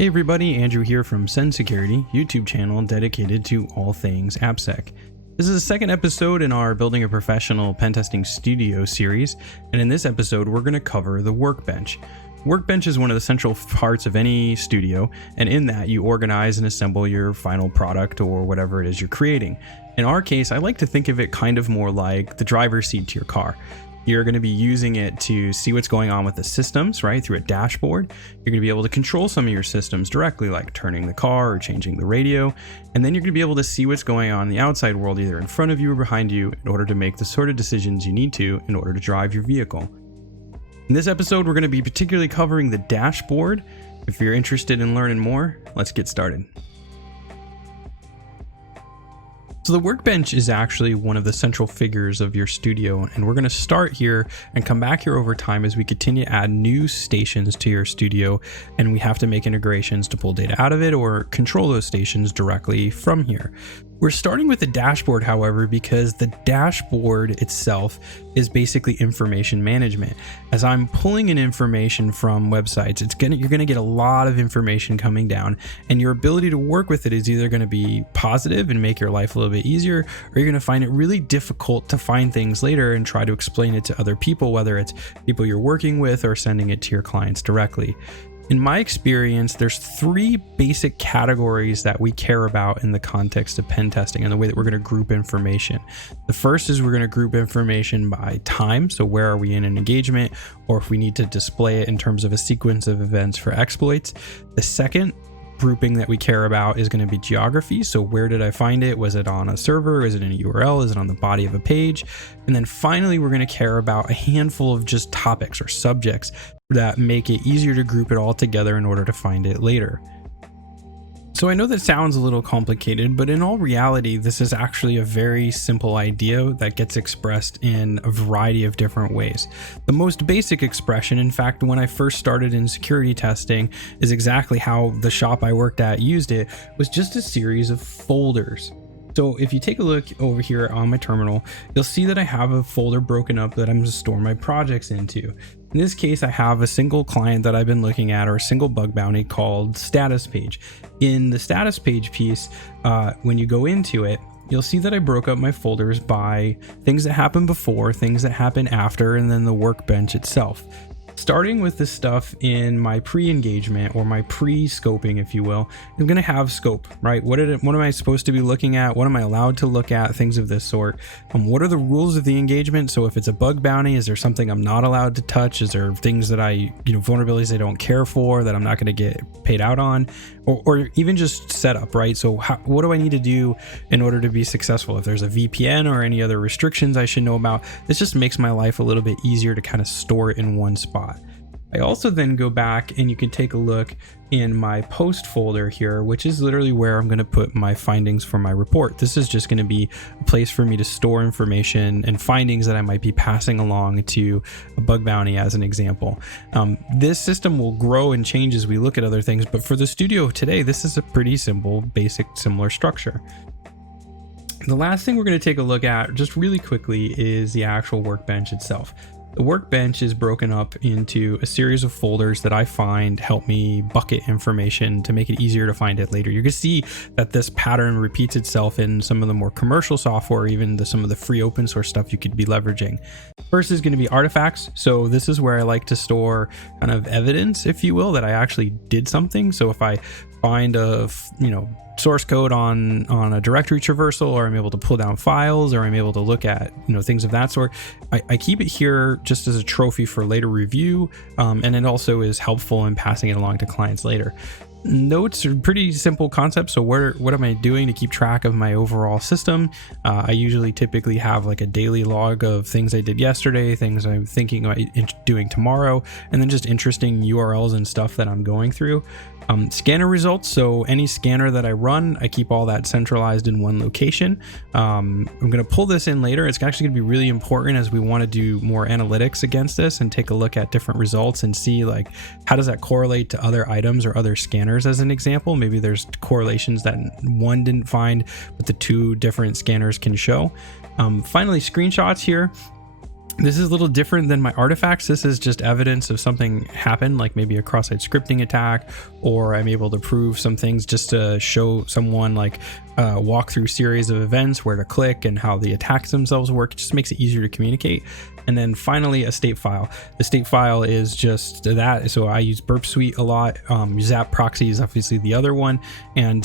Hey everybody, Andrew here from Send Security, YouTube channel dedicated to all things AppSec. This is the second episode in our Building a Professional Pentesting Studio series, and in this episode we're going to cover the Workbench. Workbench is one of the central parts of any studio, and in that you organize and assemble your final product or whatever it is you're creating. In our case, I like to think of it kind of more like the driver's seat to your car. You're going to be using it to see what's going on with the systems, right, through a dashboard. You're going to be able to control some of your systems directly, like turning the car or changing the radio. And then you're going to be able to see what's going on in the outside world, either in front of you or behind you, in order to make the sort of decisions you need to in order to drive your vehicle. In this episode, we're going to be particularly covering the dashboard. If you're interested in learning more, let's get started. So the Workbench is actually one of the central figures of your studio, and we're going to start here and come back here over time as we continue to add new stations to your studio, and we have to make integrations to pull data out of it or control those stations directly from here. We're starting with the dashboard, however, because the dashboard itself is basically information management. As I'm pulling in information from websites, you're going to get a lot of information coming down, and your ability to work with it is either going to be positive and make your life a little bit easier, or you're going to find it really difficult to find things later and try to explain it to other people, whether it's people you're working with or sending it to your clients directly. In my experience, there's three basic categories that we care about in the context of pen testing and the way that we're going to group information. The first is we're going to group information by time. So where are we in an engagement, or if we need to display it in terms of a sequence of events for exploits. The second grouping that we care about is going to be geography. So where did I find it? Was it on a server? Is it in a URL? Is it on the body of a page? And then finally, we're going to care about a handful of just topics or subjects that make it easier to group it all together in order to find it later. So I know that sounds a little complicated, but in all reality, this is actually a very simple idea that gets expressed in a variety of different ways. The most basic expression, in fact, when I first started in security testing, is exactly how the shop I worked at used it, was just a series of folders. So if you take a look over here on my terminal, you'll see that I have a folder broken up that I'm going to store my projects into. In this case, I have a single client that I've been looking at, or a single bug bounty called Status page. In the Status page piece, when you go into it, you'll see that I broke up my folders by things that happened before, things that happen after, and then the Workbench itself. Starting with the stuff in my pre-engagement, or my pre-scoping, if you will, I'm going to have scope, right? What am I supposed to be looking at? What am I allowed to look at? Things of this sort. What are the rules of the engagement? So if it's a bug bounty, is there something I'm not allowed to touch? Is there things that vulnerabilities I don't care for that I'm not going to get paid out on? Or even just setup, right? So what do I need to do in order to be successful? If there's a VPN or any other restrictions I should know about, this just makes my life a little bit easier to kind of store it in one spot. I also then go back and you can take a look in my post folder here, which is literally where I'm going to put my findings for my report. This is just going to be a place for me to store information and findings that I might be passing along to a bug bounty, as an example. This system will grow and change as we look at other things, but for the studio today, this is a pretty simple, basic, similar structure. The last thing we're going to take a look at just really quickly is the actual Workbench itself. The Workbench is broken up into a series of folders that I find help me bucket information to make it easier to find it later. You can see that this pattern repeats itself in some of the more commercial software, even some of the free open source stuff you could be leveraging. First is going to be artifacts. So this is where I like to store kind of evidence, if you will, that I actually did something. So if I find a source code on a directory traversal, or I'm able to pull down files, or I'm able to look at things of that sort, I keep it here just as a trophy for later review, and it also is helpful in passing it along to clients later. Notes are pretty simple concepts. So what am I doing to keep track of my overall system? I usually typically have like a daily log of things I did yesterday, things I'm thinking about doing tomorrow, and then just interesting URLs and stuff that I'm going through. Scanner results. So any scanner that I run, I keep all that centralized in one location. I'm going to pull this in later. It's actually going to be really important as we want to do more analytics against this and take a look at different results and see like how does that correlate to other items or other scanners, as an example. Maybe there's correlations that one didn't find, but the two different scanners can show. Finally, screenshots here. This is a little different than my artifacts. This is just evidence of something happened, like maybe a cross-site scripting attack, or I'm able to prove some things just to show someone like walk through series of events, where to click and how the attacks themselves work. It just makes it easier to communicate. And then finally, a state file. The state file is just that. So I use Burp Suite a lot. Zap Proxy is obviously the other one. And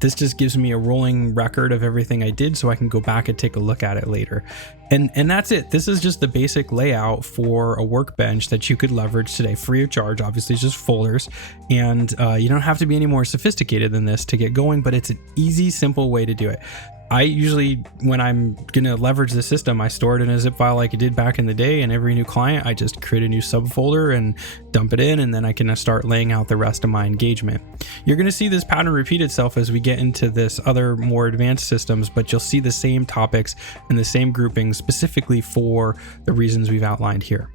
this just gives me a rolling record of everything I did, so I can go back and take a look at it later. And that's it. This is just the basic layout for a workbench that you could leverage today free of charge. Obviously, it's just folders. And you don't have to be any more sophisticated than this to get going, but it's an easy, simple way to do it. I usually, when I'm going to leverage the system, I store it in a zip file like I did back in the day, and every new client, I just create a new subfolder and dump it in, and then I can start laying out the rest of my engagement. You're going to see this pattern repeat itself as we get into this other more advanced systems, but you'll see the same topics and the same groupings specifically for the reasons we've outlined here.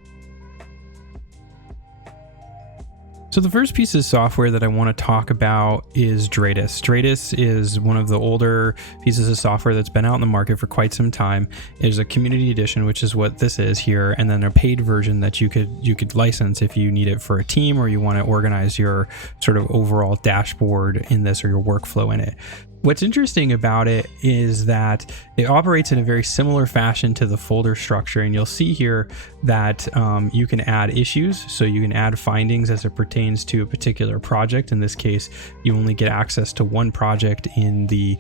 So the first piece of software that I want to talk about is Stratus. Stratus is one of the older pieces of software that's been out in the market for quite some time. There's a community edition, which is what this is here, and then a paid version that you could license if you need it for a team, or you want to organize your sort of overall dashboard in this, or your workflow in it. What's interesting about it is that it operates in a very similar fashion to the folder structure, and you'll see here that you can add issues, so you can add findings as it pertains to a particular project. In this case, you only get access to one project in the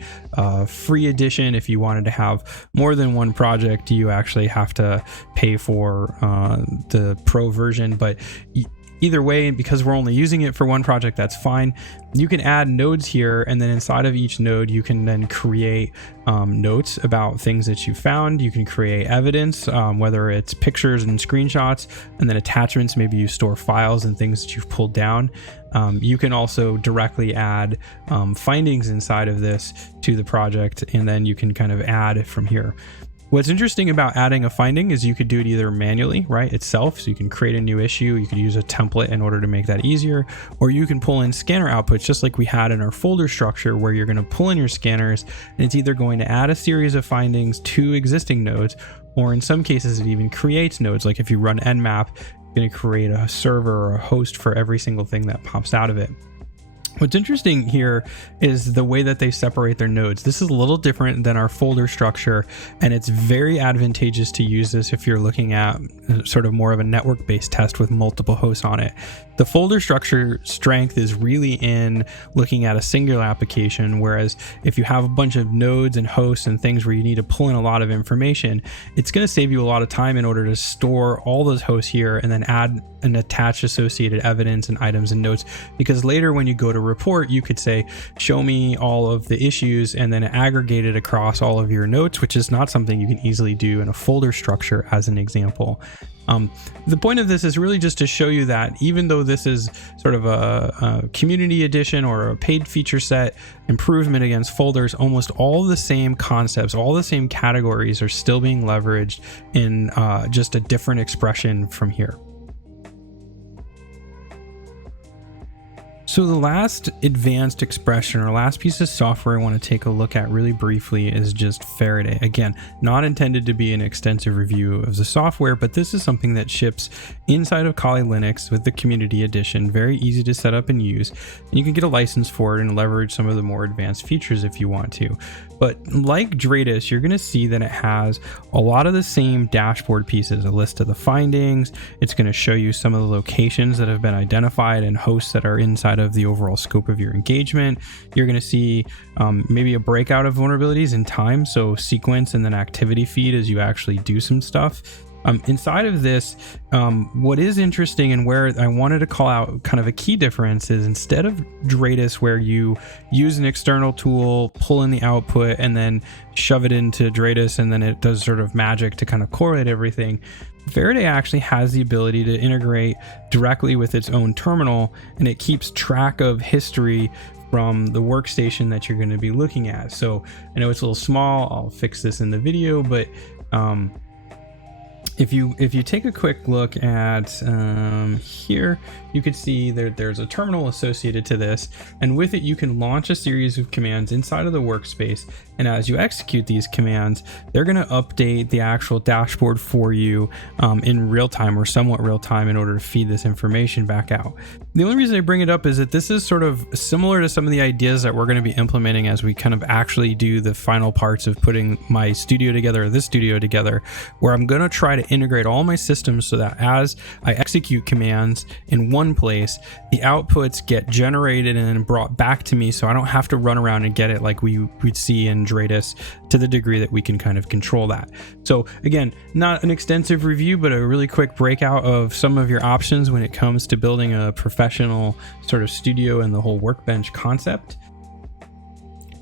free edition. If you wanted to have more than one project, you actually have to pay for the pro version, but either way, because we're only using it for one project, that's fine. You can add nodes here, and then inside of each node, you can then create notes about things that you found. You can create evidence, whether it's pictures and screenshots, and then attachments. Maybe you store files and things that you've pulled down. You can also directly add findings inside of this to the project, and then you can kind of add from here. What's interesting about adding a finding is you could do it either manually, right, itself, so you can create a new issue. You could use a template in order to make that easier, or you can pull in scanner outputs just like we had in our folder structure, where you're going to pull in your scanners, and it's either going to add a series of findings to existing nodes, or in some cases it even creates nodes. Like if you run nmap, you're going to create a server or a host for every single thing that pops out of it. What's interesting here is the way that they separate their nodes. This is a little different than our folder structure, and it's very advantageous to use this if you're looking at sort of more of a network-based test with multiple hosts on it. The folder structure strength is really in looking at a singular application, whereas if you have a bunch of nodes and hosts and things where you need to pull in a lot of information, it's going to save you a lot of time in order to store all those hosts here and then add and attach associated evidence and items and notes. Because later when you go to report, you could say, show me all of the issues, and then aggregate it across all of your notes, which is not something you can easily do in a folder structure, as an example. The point of this is really just to show you that even though this is sort of a community edition or a paid feature set improvement against folders, almost all the same concepts, all the same categories are still being leveraged in just a different expression from here. So the last advanced expression, or last piece of software I want to take a look at really briefly, is just Faraday. Again, not intended to be an extensive review of the software, but this is something that ships inside of Kali Linux with the community edition. Very easy to set up and use, and you can get a license for it and leverage some of the more advanced features if you want to. But like Stratus, you're going to see that it has a lot of the same dashboard pieces, a list of the findings. It's going to show you some of the locations that have been identified and hosts that are inside of the overall scope of your engagement. You're going to see maybe a breakout of vulnerabilities in time, so sequence and then activity feed as you actually do some stuff. Inside of this, what is interesting and where I wanted to call out kind of a key difference is, instead of Stratus, where you use an external tool, pull in the output, and then shove it into Stratus, and then it does sort of magic to kind of correlate everything, Faraday actually has the ability to integrate directly with its own terminal, and it keeps track of history from the workstation that you're going to be looking at. So I know it's a little small, I'll fix this in the video, but If you take a quick look at here, you could see there's a terminal associated to this, and with it you can launch a series of commands inside of the workspace, and as you execute these commands, they're going to update the actual dashboard for you in real time or somewhat real time in order to feed this information back out. The only reason I bring it up is that this is sort of similar to some of the ideas that we're going to be implementing as we kind of actually do the final parts of putting my studio together, or this studio together, where I'm going to try to integrate all my systems so that as I execute commands in one place, the outputs get generated and then brought back to me, so I don't have to run around and get it like we'd see in Stratus, to the degree that we can kind of control that. So again, not an extensive review, but a really quick breakout of some of your options when it comes to building a professional sort of studio and the whole Workbench concept.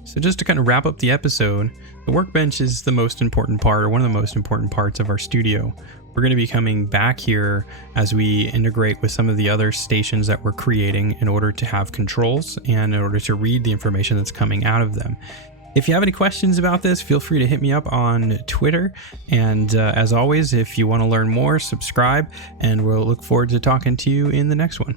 So just to kind of wrap up the episode, the Workbench is the most important part, or one of the most important parts of our studio. We're going to be coming back here as we integrate with some of the other stations that we're creating in order to have controls and in order to read the information that's coming out of them. If you have any questions about this, feel free to hit me up on Twitter. And as always, if you want to learn more, subscribe, and we'll look forward to talking to you in the next one.